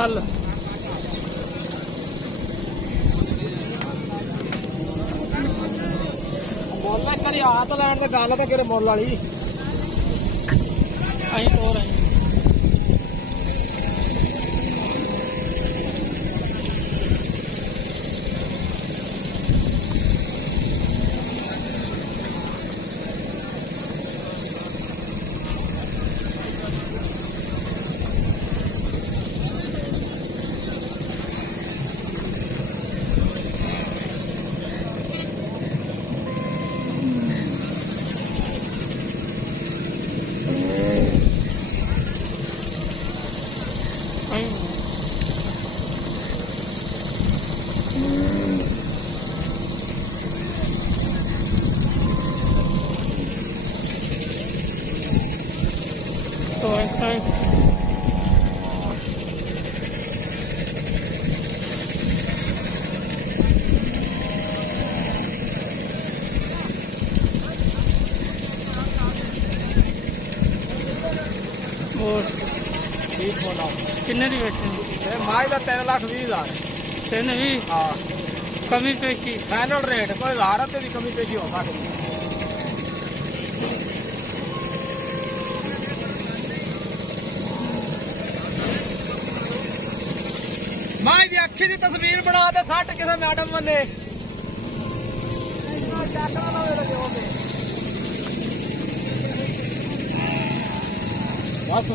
हल ਮੁੱਲ ਇੱਕ ਵਾਰੀ ਆ ਤਾਂ ਲੈਣ ਤੇ ਗੱਲ ਤਾਂ ਕਿਰੇ ਮੁੱਲ ਵਾਲੀ अं तो रहे तो ऐसा और ਠੀਕ ਬੋਲਾ किन्ने दी बेचनी ਇਹ ਮਾਈ ਦਾ 3,20,000 तीन भी ਹਾਂ कमी पेशी ਫਾਈਨਲ ਰੇਟ ਕੋਈ 1000 ਤੇ ਦੀ ਕਮੀ ਪੇਸ਼ੀ ਹੋ ਸਕਦੀ ਮਾਈ ਦੀ ਅੱਖੀ ਦੀ ਤਸਵੀਰ ਬਣਾ ਦੇ 60 ਕਿਸੇ ਮੈਡਮ ਬੰਨੇ ਚੱਕਣਾ ਨਾ ਵੇਲੇ ਹੋਵੇ ਬਸ